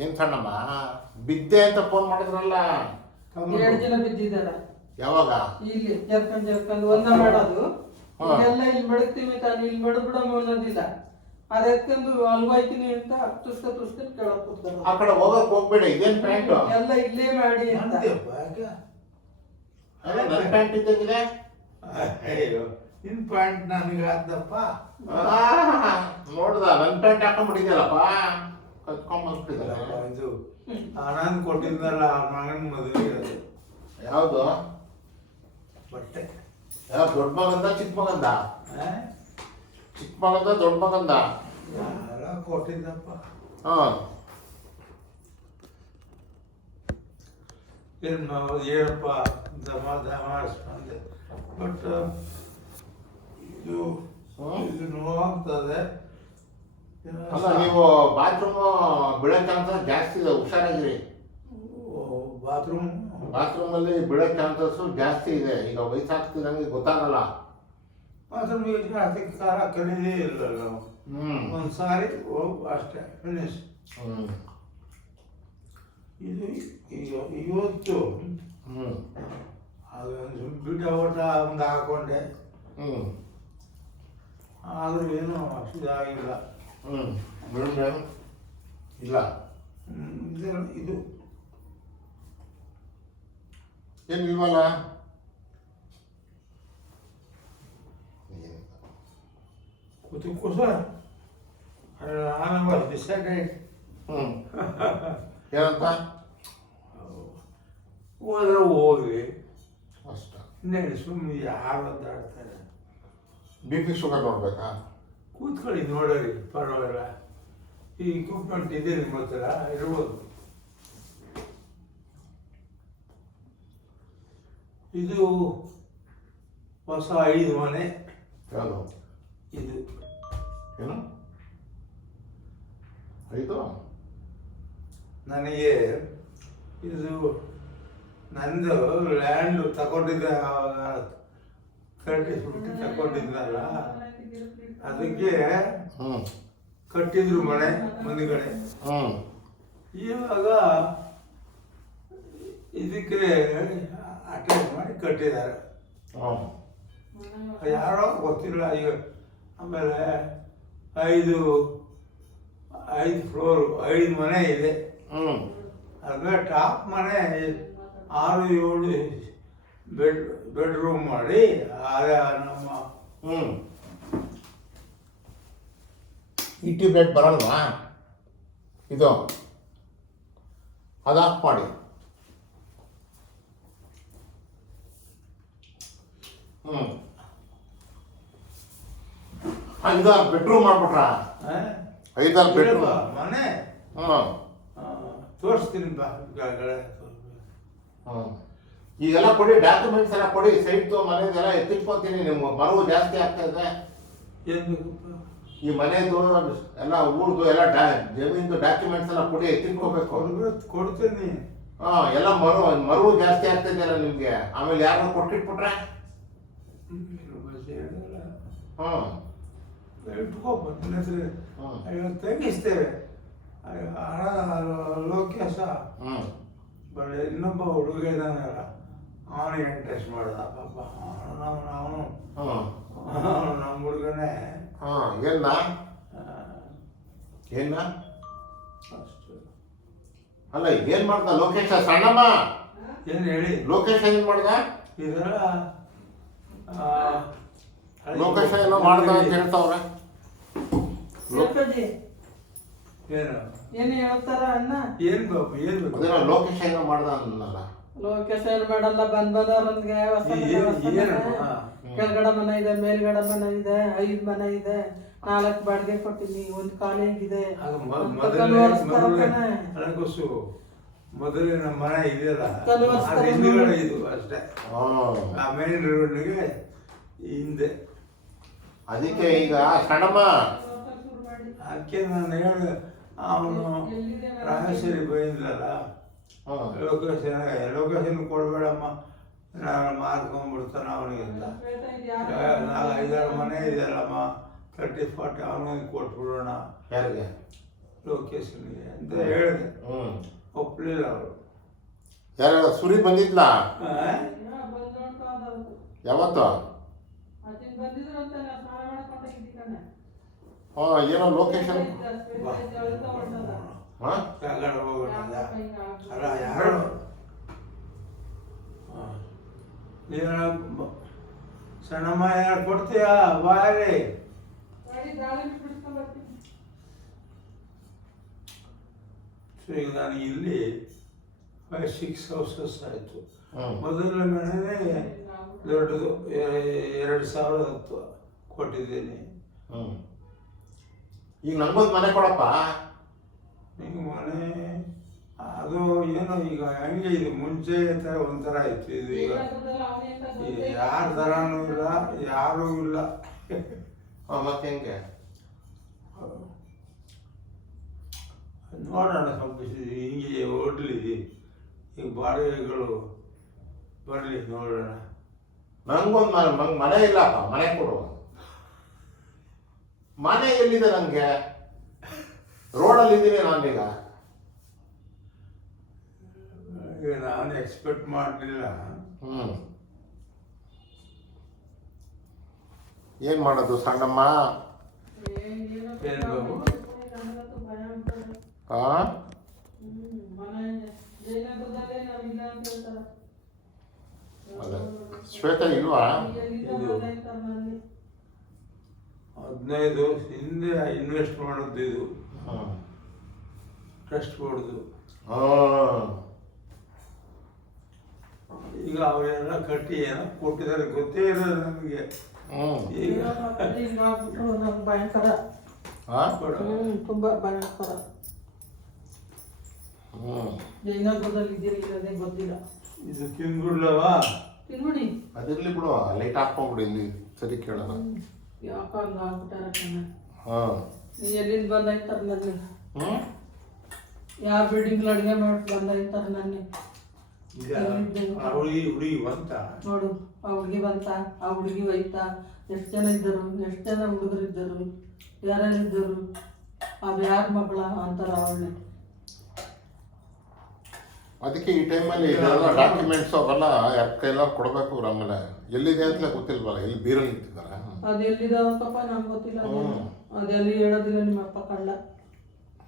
ಏನ್ ಸಣ್ಣಮ್ಮ ಬಿದ್ದೆ ಅಂತ ಫೋನ್ ಮಾಡಿದ್ರಲ್ಲ? 2 ದಿನ ಬಿದ್ದಿದ್ದಾರ. ಯಾವಾಗ? ಇಲ್ಲಿ ಜರ್ಕಂಡ್ ಒಂದ ಮಾಡೋದು ಎಲ್ಲ ಇಲ್ಲಿ ಬೆಳಗ್ತೀವಿ ತಾನು ಇಲ್ಲಿ ಬೆಳೆದ್ಬಿಡಮ್ಮ ಅನ್ನೋದಿಲ್ಲ. ಅದಕ್ಕೊಂದು ಅಲ್ವಾಯ್ತೀನಿ ಅಂತ ತುಸ್ಕ ಕೇಳಕ್ ಕೂತಾರ. ಆ ಕಡೆ ಹೋಗಕ್ ಹೋಗ್ಬೇಡ. ಇದೇನ್ ಪ್ಯಾಂಟ್ ಎಲ್ಲ ಇಲ್ಲೇ ಮಾಡಿ ಅಂತ. ನನ್ ಪ್ಯಾಂಟ್ ಇದ್ದಂಗಿದೆ. ಅಯ್ಯೋ ನಿನ್ ಪ್ಯಾಂಟ್ ನನಗೆ ಆದಪ್ಪ. ನೋಡ್ದ ನನ್ ಪ್ಯಾಂಟ್ ಹಾಕೊಂಡ್ಬಿಟ್ಟಿದ್ಯಲ್ಲಪ್ಪ, ಕತ್ಕೊಂಡ್ಬಂದ್ಬಿಟ್ಟಿದ್ದಾರೆ. ಇದು ಆನಂದ್ ಕೊಟ್ಟಿದ್ದಲ್ಲ ಮಗನ ಮದುವೆಗೆ ಅದು. ಯಾವ್ದು ಬಟ್ಟೆ? ಯಾವ ದೊಡ್ಡ ಮಗಂದ ಚಿಕ್ಕ ಮಗಂದ? ಚಿಕ್ಕ ಮಗಂದ ದೊಡ್ಡ ಮಗಂದ? ಯಾರ ಕೊಟ್ಟಿದ್ದಪ್ಪ. ಏನಪ್ಪ ದಮಾಡಿಸ್ಕೊಂಡೆ. ಬಟ್ ಇದು ಇದು ನೋವಾಗ್ತದೆ. ಅಲ್ಲ, ನೀವು ಬಾತ್ರೂಮ್ ಬೀಳೋ ಚಾನ್ಸಸ್ ಜಾಸ್ತಿ ಇದೆ, ಹುಷಾರಾಗಿರಿ. ಬಾತ್ರೂಮ್ ಅಲ್ಲಿ ಬೀಳೋ ಚಾನ್ಸಸ್ ಜಾಸ್ತಿ ಇದೆ. ಈಗ ವಯಸ್ಸಾಗ್ತಿದಂಗೆ ಗೊತ್ತಾಗಲ್ಲ. ಬಾತ್ರೂಮ್ ಅದಕ್ಕೆ ಖಾರ ಕಡಿದೇ ಇಲ್ಲ ನಾವು. ಒಂದ್ಸಾರಿ ಹೋಗಿ ಅಷ್ಟೇ, ಫಿನಿಶ್. ಇದು ಈಗ ಇವತ್ತು ಅದೊಂದು ಬಿಟ್ಟ ಓಟ ಒಂದು ಹಾಕೊಂಡೆ. ಆದ್ರೂ ಏನೂ ಅಷ್ಟಿದಾಗಿಲ್ಲ. ಇಲ್ಲ ಇದು ಏನಿಲ್ವಲ್ಲ. ಕೂಸ ಆನಂಬರ್ ಡಿಸೈಡೆಡ್. ಏನಂತ ಹೋದ್ರೆ ಹೋಗ್ಲಿ ಅಷ್ಟ. ಇನ್ನೇನು ಸುಮ್ಮನೆ ಯಾರು ಒದ್ದಾಡ್ತಾರೆ. BP sugar ನೋಡ್ಬೇಕಾ? ಕೂತ್ಕೊಳ್ಳಿ ನೋಡೋರಿ, ಪರವಾಗಿಲ್ಲ. ಈ ಇಕ್ವಿಪ್ಮೆಂಟ್ ಇದೆ ನಿಮ್ಮ ಹತ್ರ, ಇರ್ಬೋದು. ಇದು ಹೊಸ 5 ಮನೆ. ಯಾವುದು ಇದು ಏನು 5? ನನಗೆ ಇದು ನಂದು ಲ್ಯಾಂಡ್ ತಗೊಂಡಿದ್ದೆ, ಕಟ್ಟಿಸ್ಬಿಟ್ಟು ತಗೊಂಡಿದ್ನಲ್ಲ, ಅದಕ್ಕೆ ಕಟ್ಟಿದ್ರು ಮನೆ ಮುಂದ್ಗಡೆ. ಇವಾಗ ಇದಕ್ಕೆ ಅಟ್ಯಾಚ್ ಮಾಡಿ ಕಟ್ಟಿದ್ದಾರೆ. ಯಾರೋ ಗೊತ್ತಿಲ್ಲ. ಈಗ ಆಮೇಲೆ 5 ಫ್ಲೋರ್ 5 ಮನೆ ಇದೆ. ಅದೇ ಟಾಪ್ ಮನೆ 6-7 ಬೆಡ್ರೂಮ್ ಮಾಡಿ ನಮ್ಮ ಈ ಟ್ಯೂಬ್ಲೈಟ್ ಬರಲ್ವಾ? ಇದು ಅದು ಆಫ್ ಮಾಡಿ. ಇದು ಬೆಡ್ರೂಮ್ ಮಾಡ್ಬಿಟ್ರ? 5 ಬೆಡ್ರೂಮ್ ಮನೆ ತೋರಿಸ್ತೀನಿ ಬಾ. ಈಗೆಲ್ಲ ಕೊಡಿ, ಡಾಕ್ಯುಮೆಂಟ್ಸ್ ಎಲ್ಲ ಕೊಡಿ. ಸೈಟ್ ಮನೆದೆಲ್ಲ ಎತ್ತಿಟ್ಕೊತೀನಿ. ನಿಮ್ಮ ಮರವು ಜಾಸ್ತಿ ಆಗ್ತಾ ಇದೆ. ಏನು ಬೇಕಪ್ಪ? ಈ ಮನೆದು ಎಲ್ಲ ಊರ್ದು ಎಲ್ಲ ಜಮೀನ್ದು ಡಾಕ್ಯುಮೆಂಟ್ಸ್ ಎಲ್ಲ ಕೊಡಿ, ಎತ್ತಿಟ್ಕೋಬೇಕು. ಕೊಡ್ತೀನಿ. ಎಲ್ಲ ಮರವು ಜಾಸ್ತಿ ಆಗ್ತಾ ಇದೆಯಲ್ಲ ನಿಮ್ಗೆ. ಆಮೇಲೆ ಯಾರು ಕೊಟ್ಟಿಟ್ಬಿಟ್ರೆ ಇಟ್ಕೋಪ್ಪ ನಿನ್ನ ಹೆಸರು ತೆಗಿಸ್ತೇವೆ. ಲೋಕೇಶ ಬಟ್ ಇನ್ನೊಬ್ಬ ಹುಡುಗ ಇದ್ದಾನಲ್ಲ, ಅವನಿಗೆ ಇಂಟ್ರೆಸ್ಟ್ ಮಾಡ್ದ ಪಾಪ. ಅವನು ನಮ್ಮ ಹುಡುಗನೇ. ಏನ ಅಷ್ಟು ಅಲ್ಲ, ಏನ್ ಮಾಡ್ದ ಲೋಕೇಶ? ಸಣ್ಣಮ್ಮ ಏನು ಹೇಳಿ? ಲೋಕೇಶ ಏನ್ ಮಾಡ್ದ? ಇದೆಲ್ಲ ಲೋಕೇಶ ಏನೋ ಮಾಡ್ದ ಅಂತ ಹೇಳ್ತಾವ್ರೆ. ಏನು ಏನು ಹೇಳ್ತಾರ ಅಣ್ಣ? ಏನು ಪಾಪ ಏನು ಬೇಕು? ಲೋಕೇಶ ಏನೋ ಮಾಡ್ದ ಅನ್ನಲ್ಲ. ಲೋಕೇಶ ಏನ್ ಮಾಡಲ್ಲ, ಬಂದವರಂದ್ಗೆ ಕೆಳಗಡೆ ಮನೆ ಇದೆ, ಮೇಲ್ಗಡೆ ಮನೆ ಇದೆ, 5 ಮನೆ ಇದೆ, 4 ಬಾಡಿಗೆ ಕೊಟ್ಟಿನಿ, 1 ಕಾಲೇಜ್ ಇದೆ. ಮೊದಲಿನ ಮನೆ ಇದೆಯಲ್ಲ, ಹಿಂದುಗಡೆ ಇದು ಅಷ್ಟೇ. ಆ ಮೇನ್ ರೋಡ್ಗೆ ಹಿಂದೆ. ಅದಕ್ಕೆ ಈಗ ಸಣ್ಣಮ್ಮ ಅದಕ್ಕೆ ನಾನು ಹೇಳ, ಅವನು ರಾಜೇಶ್ವರಿ ಬೈದ್ರಲ್ಲ, ಲೊಕೇಶನ್ ಕೊಡಬೇಡಮ್ಮ, ನಾನು ಮಾರ್ಕೊಂಡ್ಬಿಡ್ತಾನೆ ಅವನಿಗೆ ಅಂತ. 4-5 ಮನೆ ಇದೆಯಲ್ಲಮ್ಮ, 30-40 ಅವನಿಗೆ ಕೊಟ್ಬಿಡೋಣ. ಯಾರಿಗೆ? ಲೊಕೇಶನ್ಗೆ ಅಂತ ಹೇಳಿದೆ. ಒಪ್ಪಲಿಲ್ಲ ಅವರು. ಯಾರು ಸುರಿ ಬಂದಿದ್ಲಾ ಬಂದ್ ನೋಡ್ಕೊಂಡು ಯಾವತ್ತು? ಅದಿನ್ ಬಂದಿದ್ರು ಅಂತ ನಾ ಸ್ನಾನ ಮಾಡ್ಕೊಂಡು ಇದ್ದೀಕಣ್ಣ. ಏನೋ ಲೊಕೇಶನ್ ಕೆಳಗಡೆ ಹೋಗೋಣ. ಅಲ್ಲ ಯಾರು ನೀನು ಸಣ್ಣಮ್ಮ ಏನಾರು ಕೊಡ್ತೀಯಾ? ಬಾರಿ ಸೊ ಈಗ ನಾನು ಇಲ್ಲಿ 5-6 ಹೌಸಸ್ ಆಯಿತು. ಮೊದಲ ಮನೆ ದೊಡ್ಡದು 2010 ಕೊಟ್ಟಿದ್ದೀನಿ. ಈಗ ನಮ್ಗೊಂದು ಮನೆ ಕೊಡಪ್ಪ. ಈಗ ಮನೆ ಅದು ಏನೋ ಈಗ ಹಂಗೆ ಇದು ಮುಂಚೆ ಥರ ಒಂಥರ ಇತ್ತು. ಇದು ಈಗ ಯಾರ ಥರನೂ ಇಲ್ಲ, ಯಾರೂ ಇಲ್ಲ. ಮತ್ತೆ ಹೆಂಗೆ ನೋಡೋಣ ಸ್ವಲ್ಪ ಹಿಂಗೆ ಓಡ್ಲಿ. ಈಗ ಬಾಡಿಗೆಗಳು ಬರಲಿ ನೋಡೋಣ. ನಂಗೊಂದು ಮನೆ ಇಲ್ಲಪ್ಪ, ಮನೆ ಕೊಡು. ಮನೆ ಎಲ್ಲಿದೆ ನನಗೆ? ರೋಡಲ್ಲಿ ಇದ್ದೀನಿ ನಾನೀಗ. ಈಗ ನಾನು ಎಕ್ಸ್ಪೆಕ್ಟ್ ಮಾಡಲಿಲ್ಲ. ಏನು ಮಾಡೋದು ಸಣ್ಣಮ್ಮ? ಏನು ಬಾಬು? ಶ್ವೇತ ಇಲ್ವಾ? 15 ಹಿಂದೆ ಇನ್ವೆಸ್ಟ್ ಮಾಡೋದು ಇದು ಟ್ರಸ್ಟ್ ಬೋರ್ಡ್ದು. ಈಗ ಅವೆಲ್ಲ ಕಟ್ಟಿ ಏನೋ ಕೊಟ್ಟಿದ್ದಾರೆ, ಗೊತ್ತೇ ಇರೋದು ನಮಗೆ. ಈಗ ಭಯಂಕರ, ತುಂಬಾ ಭಯಂಕರ. ಜೈನಗರದಲ್ಲಿ ಇದ್ದೀರಿ ಗೊತ್ತಿಲ್ಲ. ಇದು ತಿಂದ್ಬಿಡ್ಲವಾ? ತಿನ್ಬಿಡಿ. ಅದಿರ್ಲಿ ಬಿಡು, ಲೈಟ್ ಹಾಕೊಂಡ್ಬಿಡಿ ಇಲ್ಲಿ ಸರಿ ಕೇಳೋಣ. ಯಾಕೆ ಹಂಗ ಆಗ್ಬಿಟ್ಟಾರ ಕಣ್ಣ? ನೀ ಎಲ್ಲಿಂದ ಬಂದಾಯ್ತಾರ ನನ್ನ? ಯಾವ ಬಿಲ್ಡಿಂಗ್ ಅಡುಗೆ ಮಾಡಿ ಬಂದಾಯ್ತಾರ ನನ್ನ? ಹುಡುಗಿ ಬಂತ ನೋಡು, ಆ ಹುಡುಗಿ ಬಂತ, ಆ ಹುಡುಗಿ ಹೋಯ್ತಾ. ಎಷ್ಟು ಜನ ಇದ್ದರು, ಎಷ್ಟು ಜನ ಹುಡುಗರು ಇದ್ದರು, ಯಾರ್ಯಾರಿದ್ದರು, ಅದು ಯಾರ ಮಗಳ ಅಂತಾರ ಅವಳನ್ನ. ಅದಕ್ಕೆ ಈ ಟೈಮಲ್ಲಿ ಇದೆಲ್ಲ ಡಾಕ್ಯುಮೆಂಟ್ಸ್ ಅವೆಲ್ಲ ಯಾರ ಕೈಲಾರ ಕೊಡಬೇಕು. ಆಮೇಲೆ ಎಲ್ಲಿದೆ ಅಂತಲೇ ಗೊತ್ತಿಲ್ವಲ್ಲ, ಇಲ್ಲಿ ಬೀರಲ್ಲಿ ಇಟ್ಟಿದ್ದಾರೆ. ಅದು ಎಲ್ಲಿದಾವಪ್ಪ ನಮ್ಗೆ ಗೊತ್ತಿಲ್ಲ. ಅದೆಲ್ಲಿ ಹೇಳೋದಿಲ್ಲ ನಿಮ್ಮ ಅಪ್ಪ ಕಳ್ಳ.